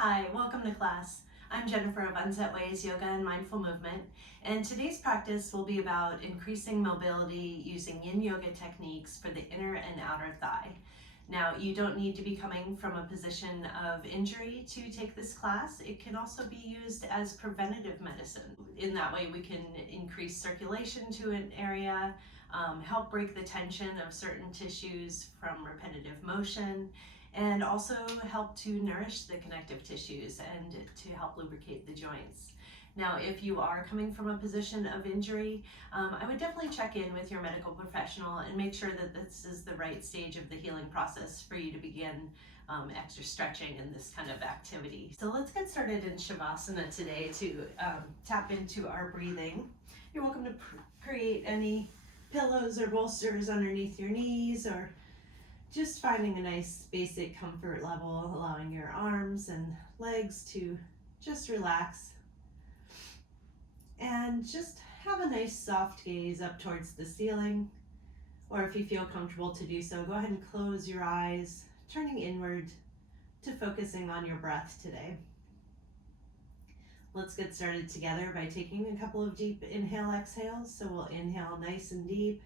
Hi, welcome to class. I'm Jennifer of Unset Ways Yoga and Mindful Movement, and today's practice will be about increasing mobility using Yin Yoga techniques for the inner and outer thigh. Now, you don't need to be coming from a position of injury to take this class. It can also be used as preventative medicine. In that way, we can increase circulation to an area, help break the tension of certain tissues from repetitive motion, and also help to nourish the connective tissues and to help lubricate the joints. Now, if you are coming from a position of injury, I would definitely check in with your medical professional and make sure that this is the right stage of the healing process for you to begin extra stretching and this kind of activity. So let's get started in Shavasana today to tap into our breathing. You're welcome to create any pillows or bolsters underneath your knees, or just finding a nice basic comfort level, allowing your arms and legs to just relax. And just have a nice soft gaze up towards the ceiling, or if you feel comfortable to do so, go ahead and close your eyes, turning inward to focusing on your breath today. Let's get started together by taking a couple of deep inhale exhales. So we'll inhale nice and deep,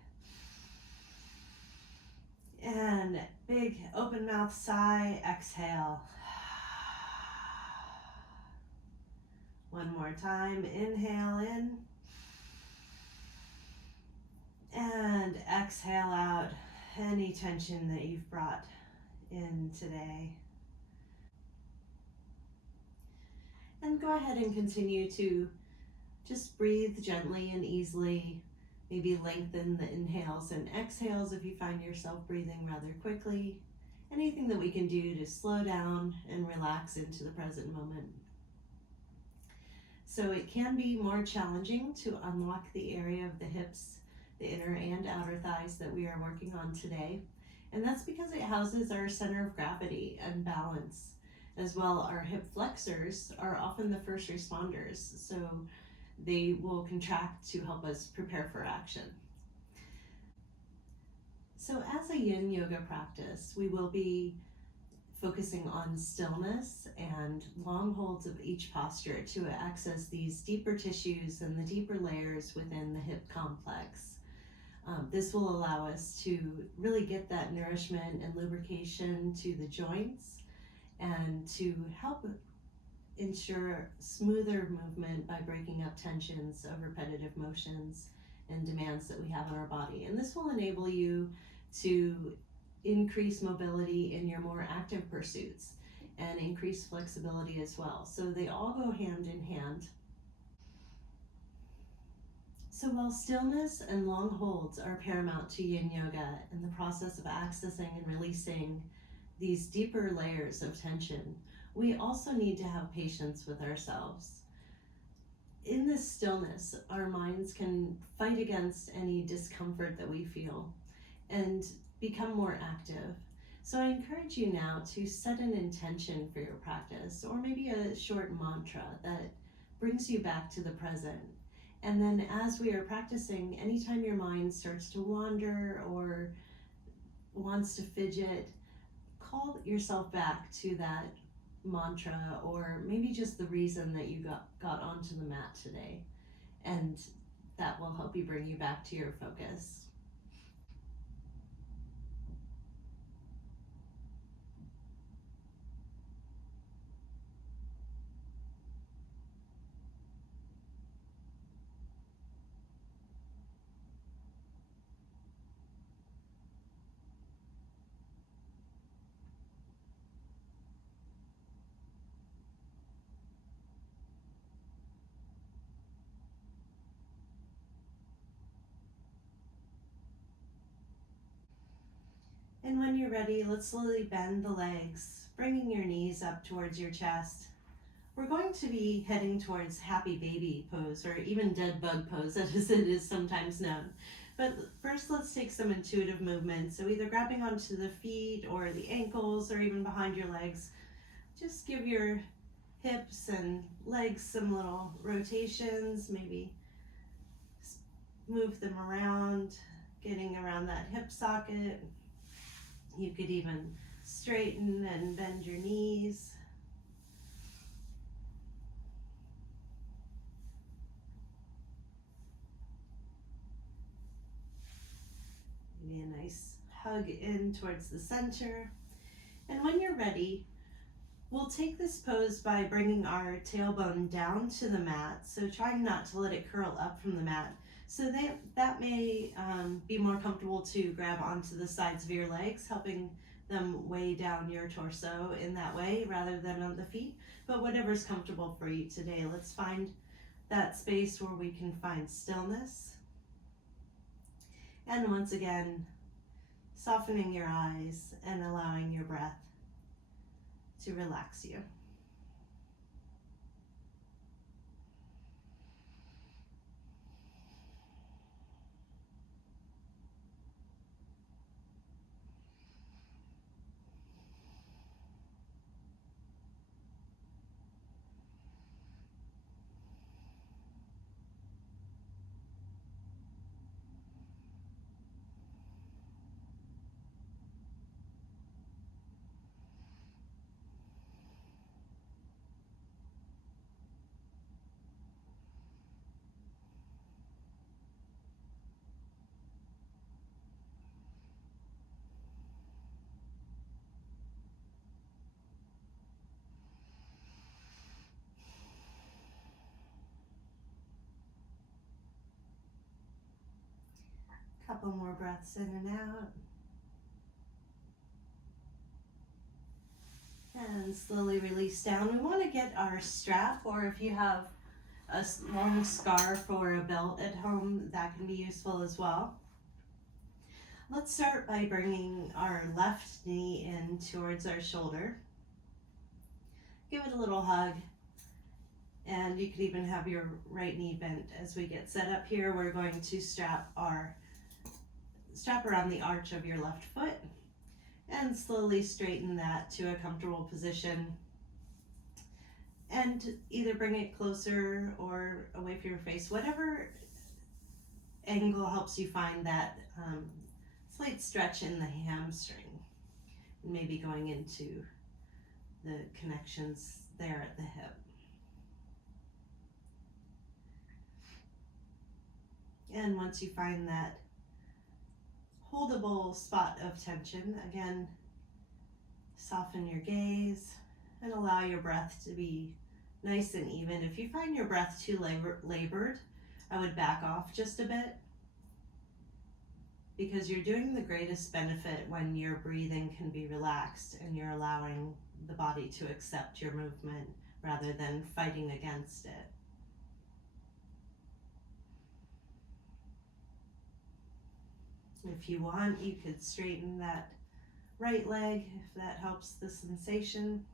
and big open mouth sigh, exhale. One more time, inhale in, and exhale out any tension that you've brought in today. And go ahead and continue to just breathe gently and easily. Maybe lengthen the inhales and exhales if you find yourself breathing rather quickly. Anything that we can do to slow down and relax into the present moment. So it can be more challenging to unlock the area of the hips, the inner and outer thighs that we are working on today. And that's because it houses our center of gravity and balance. As well, our hip flexors are often the first responders, so they will contract to help us prepare for action. So as a Yin Yoga practice, we will be focusing on stillness and long holds of each posture to access these deeper tissues and the deeper layers within the hip complex. This will allow us to really get that nourishment and lubrication to the joints and to help ensure smoother movement by breaking up tensions of repetitive motions and demands that we have on our body. And this will enable you to increase mobility in your more active pursuits and increase flexibility as well. So they all go hand in hand. So while stillness and long holds are paramount to Yin Yoga in the process of accessing and releasing these deeper layers of tension, we also need to have patience with ourselves. In this stillness, our minds can fight against any discomfort that we feel and become more active. So I encourage you now to set an intention for your practice, or maybe a short mantra that brings you back to the present. And then as we are practicing, anytime your mind starts to wander or wants to fidget, call yourself back to that mantra, or maybe just the reason that you got onto the mat today, and that will help you bring you back to your focus. And when you're ready, let's slowly bend the legs, bringing your knees up towards your chest. We're going to be heading towards happy baby pose, or even dead bug pose as it is sometimes known. But first, let's take some intuitive movements. So either grabbing onto the feet or the ankles or even behind your legs. Just give your hips and legs some little rotations, maybe move them around, getting around that hip socket. You could even straighten and bend your knees. hug in towards the center. And when you're ready, we'll take this pose by bringing our tailbone down to the mat, so trying not to let it curl up from the mat. So that may be more comfortable to grab onto the sides of your legs, helping them weigh down your torso in that way rather than on the feet. But whatever's comfortable for you today, let's find that space where we can find stillness. And once again, softening your eyes and allowing your breath to relax you. Couple more breaths in and out. And slowly release down. We want to get our strap, or if you have a long scarf or a belt at home, that can be useful as well. Let's start by bringing our left knee in towards our shoulder. Give it a little hug, and you could even have your right knee bent. As we get set up here, we're going to strap around the arch of your left foot and slowly straighten that to a comfortable position, and either bring it closer or away from your face, whatever angle helps you find that slight stretch in the hamstring, maybe going into the connections there at the hip. And once you find that holdable spot of tension, again, soften your gaze and allow your breath to be nice and even. If you find your breath too labored, I would back off just a bit, because you're doing the greatest benefit when your breathing can be relaxed and you're allowing the body to accept your movement rather than fighting against it. If you want, you could straighten that right leg if that helps the sensation.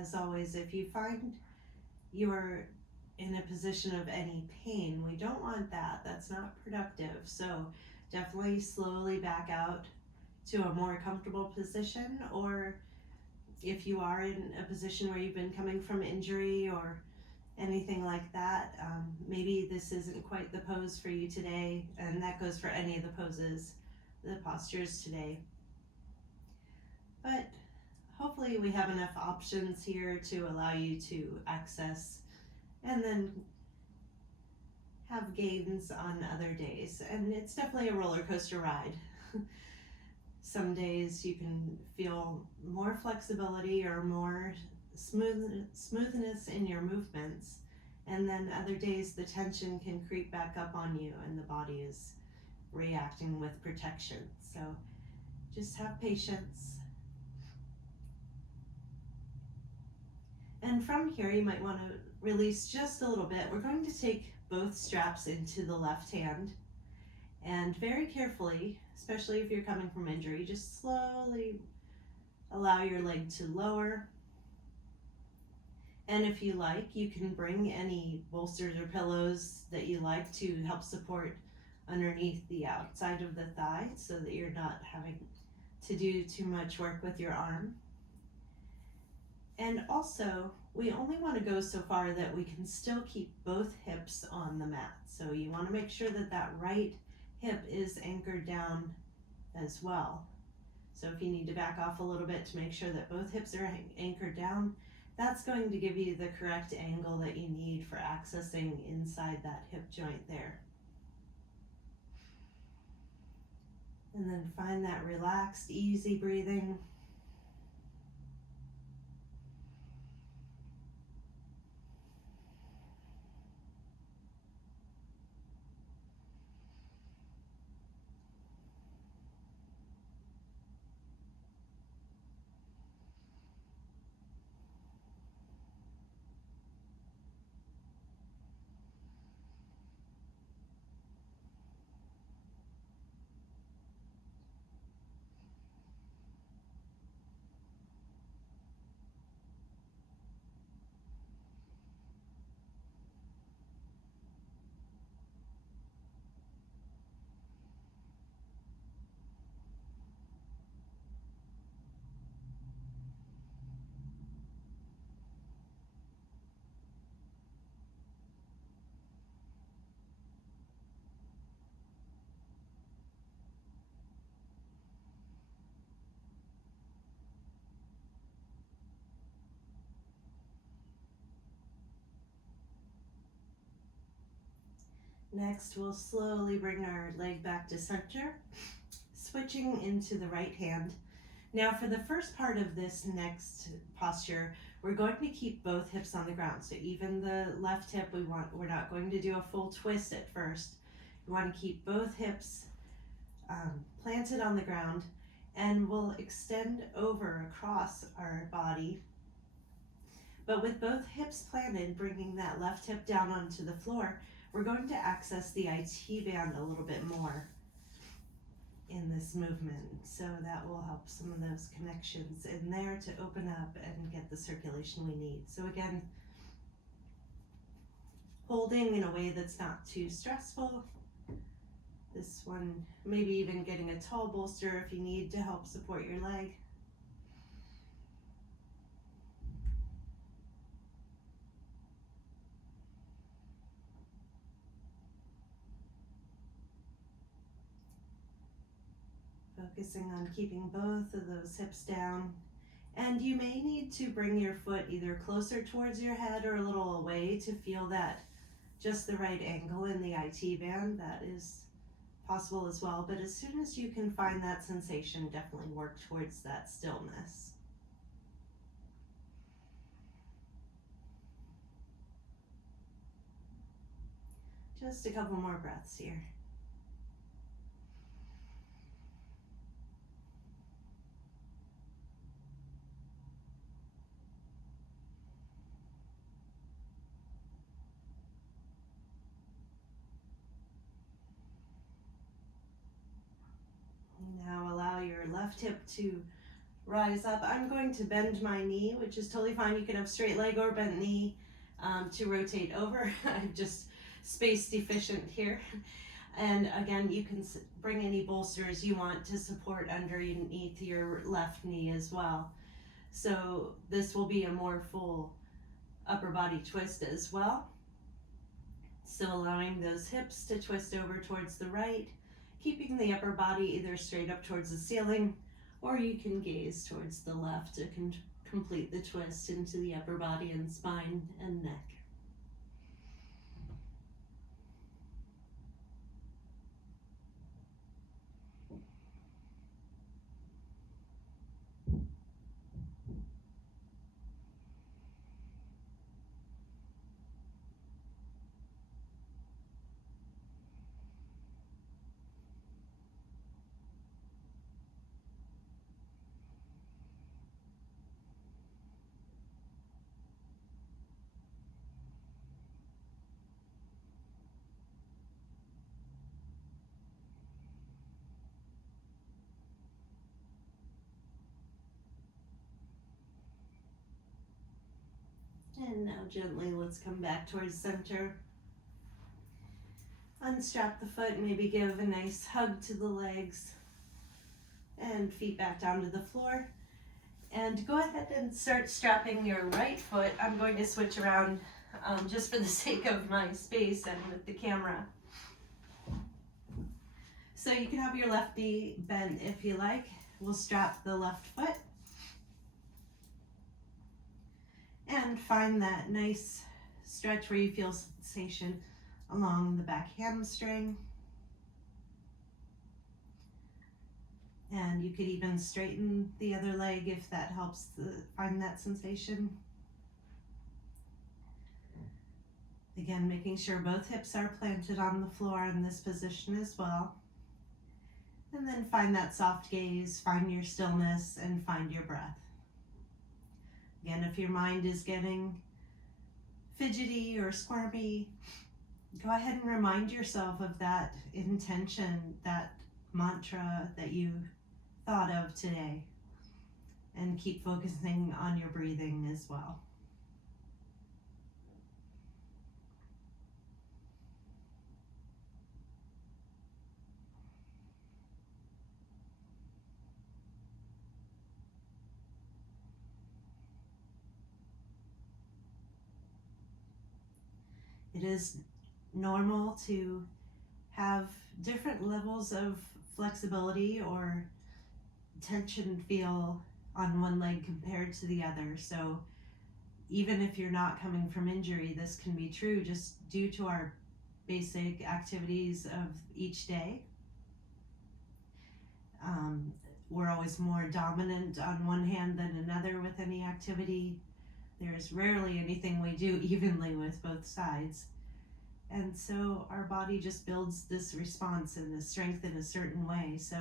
As always, if you find you're in a position of any pain, we don't want that. That's not productive. So definitely slowly back out to a more comfortable position, or if you are in a position where you've been coming from injury or anything like that, maybe this isn't quite the pose for you today, and that goes for any of the poses, the postures today. But hopefully we have enough options here to allow you to access and then have gains on other days. And it's definitely a roller coaster ride. Some days you can feel more flexibility or more smoothness in your movements, and then other days the tension can creep back up on you and the body is reacting with protection. So just have patience. And from here, you might want to release just a little bit. We're going to take both straps into the left hand, and very carefully, especially if you're coming from injury, just slowly allow your leg to lower. And if you like, you can bring any bolsters or pillows that you like to help support underneath the outside of the thigh so that you're not having to do too much work with your arm. And also, we only want to go so far that we can still keep both hips on the mat. So you want to make sure that that right hip is anchored down as well. So if you need to back off a little bit to make sure that both hips are anchored down, that's going to give you the correct angle that you need for accessing inside that hip joint there. And then find that relaxed, easy breathing. Next, we'll slowly bring our leg back to center, switching into the right hand. Now for the first part of this next posture, we're going to keep both hips on the ground. So even the left hip, we're not going to do a full twist at first. We want to keep both hips planted on the ground, and we'll extend over across our body. But with both hips planted, bringing that left hip down onto the floor, we're going to access the IT band a little bit more in this movement. So that will help some of those connections in there to open up and get the circulation we need. So again, holding in a way that's not too stressful. This one, maybe even getting a tall bolster if you need to help support your leg. Focusing on keeping both of those hips down. And you may need to bring your foot either closer towards your head or a little away to feel that just the right angle in the IT band. That is possible as well. But as soon as you can find that sensation, definitely work towards that stillness. Just a couple more breaths here. Now allow your left hip to rise up. I'm going to bend my knee, which is totally fine. You can have straight leg or bent knee to rotate over. I'm just space deficient here. And again, you can bring any bolsters you want to support underneath your left knee as well. So this will be a more full upper body twist as well. So allowing those hips to twist over towards the right, keeping the upper body either straight up towards the ceiling, or you can gaze towards the left to complete the twist into the upper body and spine and neck. And now gently let's come back towards center. Unstrap the foot, maybe give a nice hug to the legs and feet back down to the floor. And go ahead and start strapping your right foot. I'm going to switch around just for the sake of my space and with the camera. So you can have your left knee bent if you like. We'll strap the left foot and find that nice stretch where you feel sensation along the back hamstring. And you could even straighten the other leg if that helps find that sensation. Again, making sure both hips are planted on the floor in this position as well. And then find that soft gaze, find your stillness, and find your breath. Again, if your mind is getting fidgety or squirmy, go ahead and remind yourself of that intention, that mantra that you thought of today, and keep focusing on your breathing as well. It is normal to have different levels of flexibility or tension feel on one leg compared to the other. So even if you're not coming from injury, this can be true just due to our basic activities of each day. We're always more dominant on one hand than another with any activity. There's rarely anything we do evenly with both sides. And so our body just builds this response and this strength in a certain way. So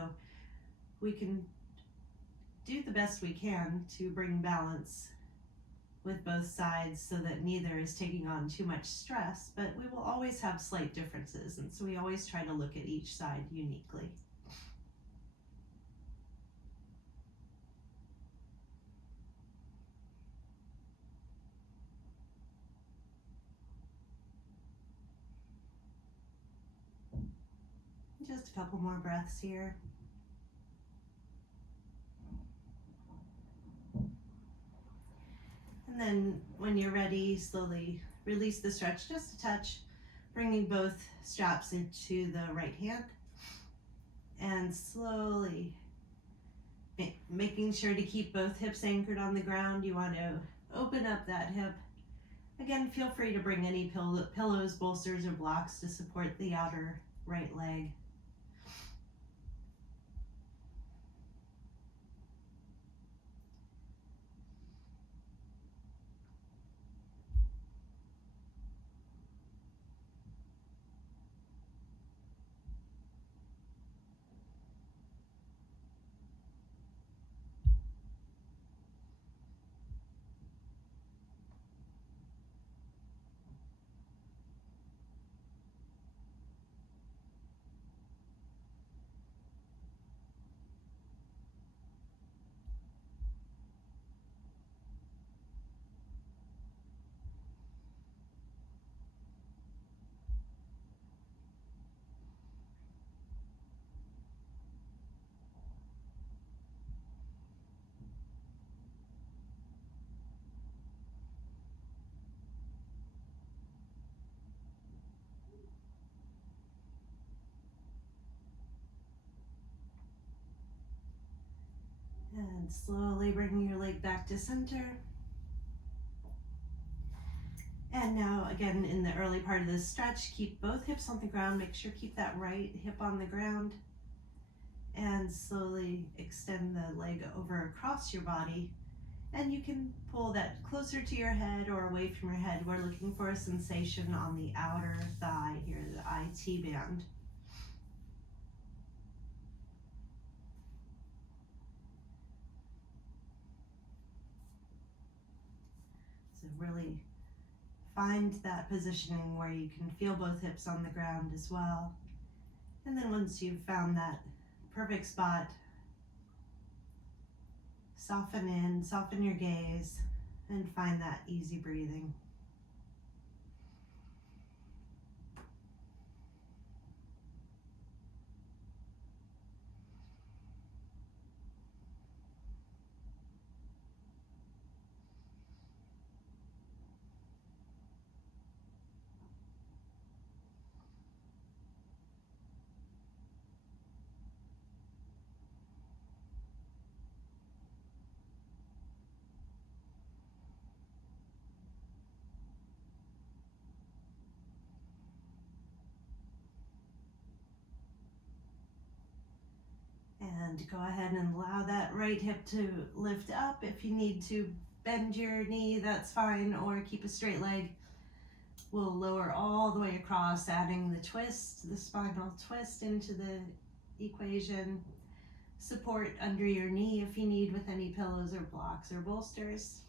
we can do the best we can to bring balance with both sides so that neither is taking on too much stress, but we will always have slight differences. And so we always try to look at each side uniquely. Just a couple more breaths here. And then when you're ready, slowly release the stretch just a touch, bringing both straps into the right hand and slowly making sure to keep both hips anchored on the ground. You want to open up that hip. Again, feel free to bring any pillows, bolsters, or blocks to support the outer right leg. And slowly bringing your leg back to center. And now, again, in the early part of this stretch, keep both hips on the ground. Make sure keep that right hip on the ground. And slowly extend the leg over across your body. And you can pull that closer to your head or away from your head. We're looking for a sensation on the outer thigh here, the IT band. So really find that positioning where you can feel both hips on the ground as well. And then once you've found that perfect spot, soften in, soften your gaze, and find that easy breathing. And go ahead and allow that right hip to lift up. If you need to bend your knee, that's fine, or keep a straight leg. We'll lower all the way across, adding the twist, the spinal twist into the equation. Support under your knee if you need with any pillows or blocks or bolsters.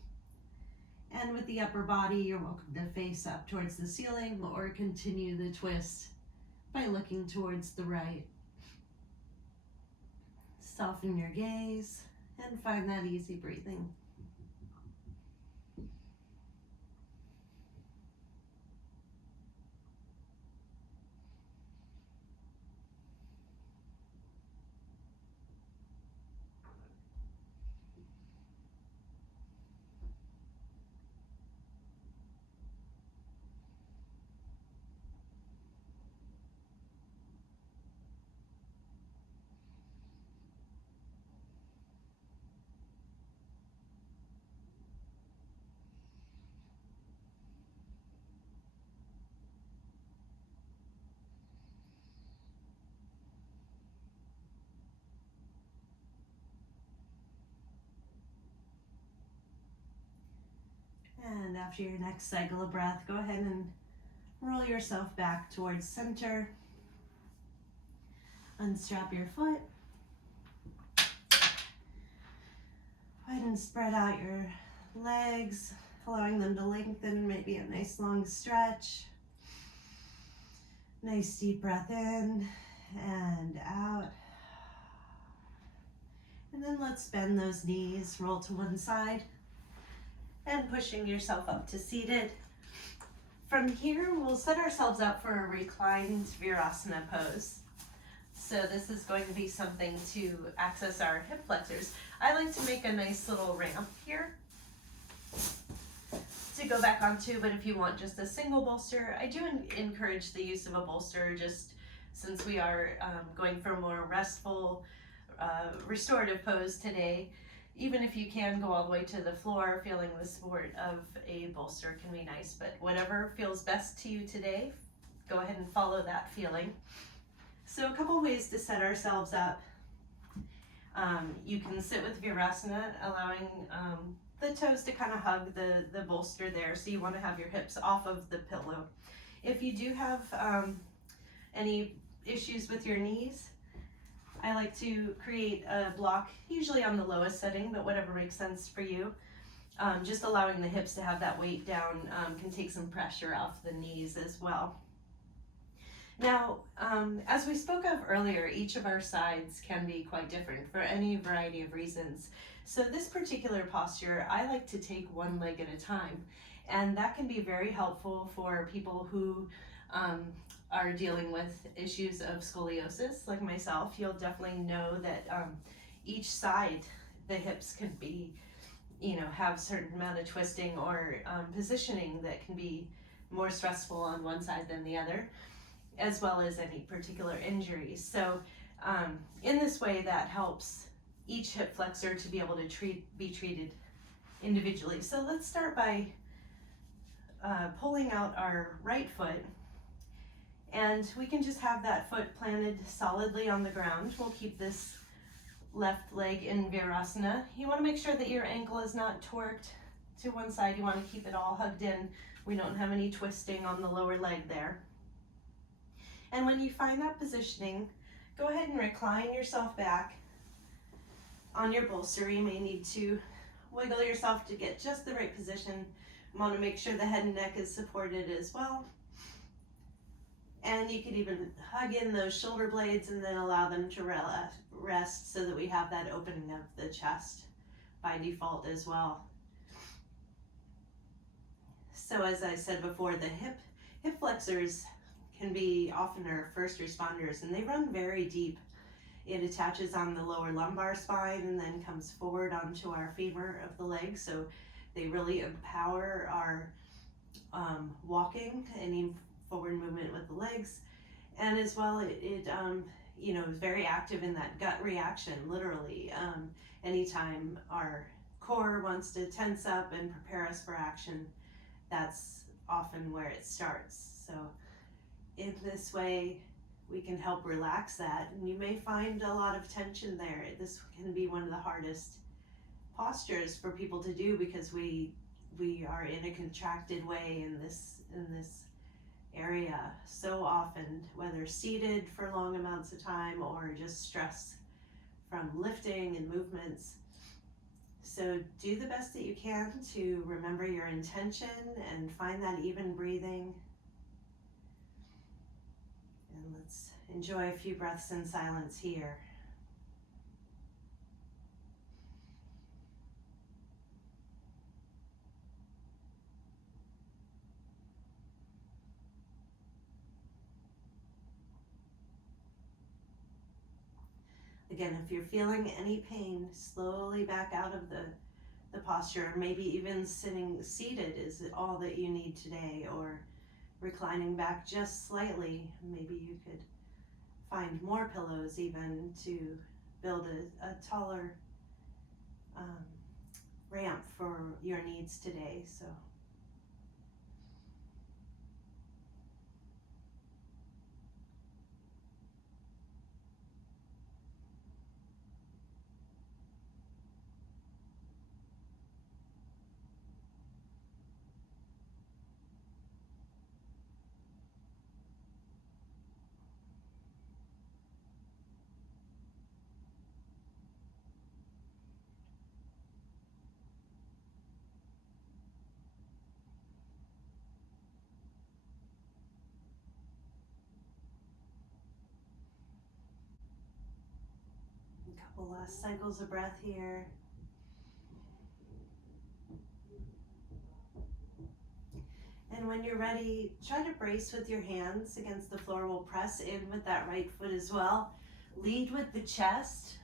And with the upper body, you're welcome to face up towards the ceiling or continue the twist by looking towards the right. Soften your gaze and find that easy breathing. And after your next cycle of breath, go ahead and roll yourself back towards center. Unstrap your foot. Go ahead and spread out your legs, allowing them to lengthen, maybe a nice long stretch. Nice deep breath in and out. And then let's bend those knees, roll to one side, and pushing yourself up to seated. From here, we'll set ourselves up for a reclined Virasana pose. So this is going to be something to access our hip flexors. I like to make a nice little ramp here to go back onto, but if you want just a single bolster, I do encourage the use of a bolster, just since we are going for a more restful, restorative pose today. Even if you can go all the way to the floor, feeling the support of a bolster can be nice, but whatever feels best to you today, go ahead and follow that feeling. So a couple ways to set ourselves up. You can sit with Virasana, allowing the toes to kind of hug the bolster there, so you want to have your hips off of the pillow. If you do have any issues with your knees, I like to create a block, usually on the lowest setting, but whatever makes sense for you. Just allowing the hips to have that weight down can take some pressure off the knees as well. Now, as we spoke of earlier, each of our sides can be quite different for any variety of reasons. So this particular posture, I like to take one leg at a time, and that can be very helpful for people who are dealing with issues of scoliosis, like myself. You'll definitely know that each side, the hips can be, have a certain amount of twisting or positioning that can be more stressful on one side than the other, as well as any particular injuries. So in this way, that helps each hip flexor to be able to be treated individually. So let's start by pulling out our right foot, and we can just have that foot planted solidly on the ground. We'll keep this left leg in Virasana. You want to make sure that your ankle is not torqued to one side. You want to keep it all hugged in. We don't have any twisting on the lower leg there. And when you find that positioning, go ahead and recline yourself back on your bolster. You may need to wiggle yourself to get just the right position. You want to make sure the head and neck is supported as well. And you could even hug in those shoulder blades and then allow them to rest so that we have that opening of the chest by default as well. So as I said before, the hip flexors can be often our first responders, and they run very deep. It attaches on the lower lumbar spine and then comes forward onto our femur of the leg. So they really empower our walking, any forward movement with the legs. And as well, it is very active in that gut reaction, literally. Anytime our core wants to tense up and prepare us for action, that's often where it starts. So in this way, we can help relax that. And you may find a lot of tension there. This can be one of the hardest postures for people to do because we are in a contracted way in this area so often, whether seated for long amounts of time or just stress from lifting and movements. So do the best that you can to remember your intention and find that even breathing. And let's enjoy a few breaths in silence here. Again, if you're feeling any pain, slowly back out of the posture. Maybe even sitting seated is all that you need today, or reclining back just slightly. Maybe you could find more pillows even to build a taller ramp for your needs today. So a couple last cycles of breath here. And when you're ready, try to brace with your hands against the floor. We'll press in with that right foot as well. Lead with the chest,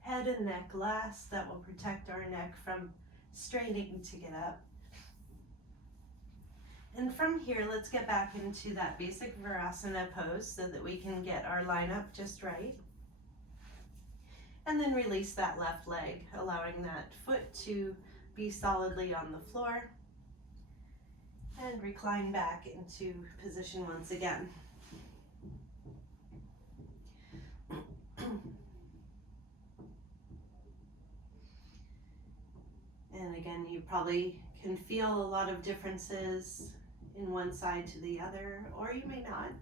head and neck last. That will protect our neck from straining to get up. And from here, let's get back into that basic Virasana pose so that we can get our lineup just right. And then release that left leg, allowing that foot to be solidly on the floor. And recline back into position once again. And again, you probably can feel a lot of differences in one side to the other, or you may not.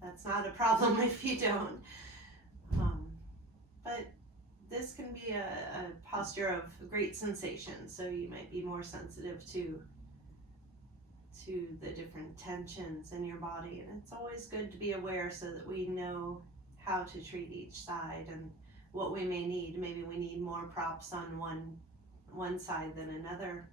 That's not a problem if you don't. But this can be a posture of great sensation, so you might be more sensitive to the different tensions in your body. And it's always good to be aware so that we know how to treat each side and what we may need. Maybe we need more props on one side than another.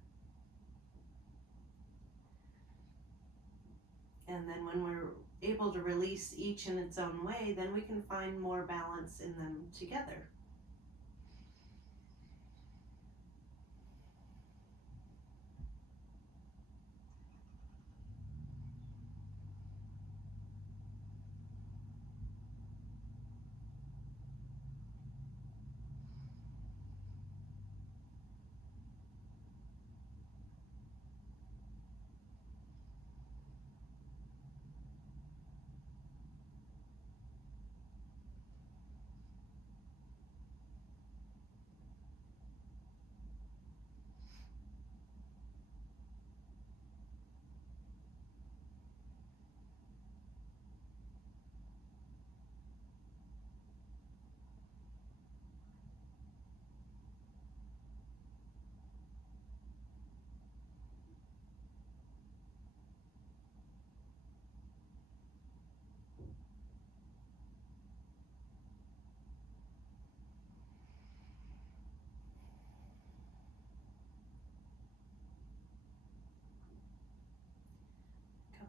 And then when we're able to release each in its own way, then we can find more balance in them together.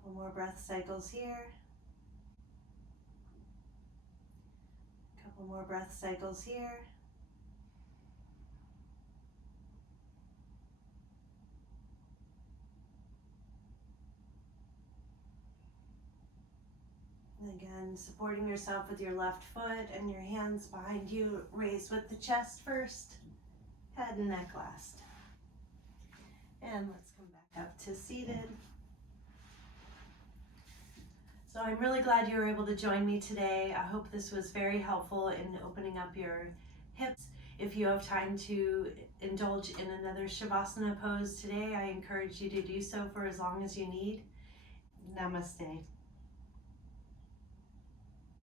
Couple more breath cycles here. Couple more breath cycles here. And again, supporting yourself with your left foot and your hands behind you. Raise with the chest first, head and neck last. And let's come back up to seated. So I'm really glad you were able to join me today. I hope this was very helpful in opening up your hips. If you have time to indulge in another Shavasana pose today, I encourage you to do so for as long as you need. Namaste.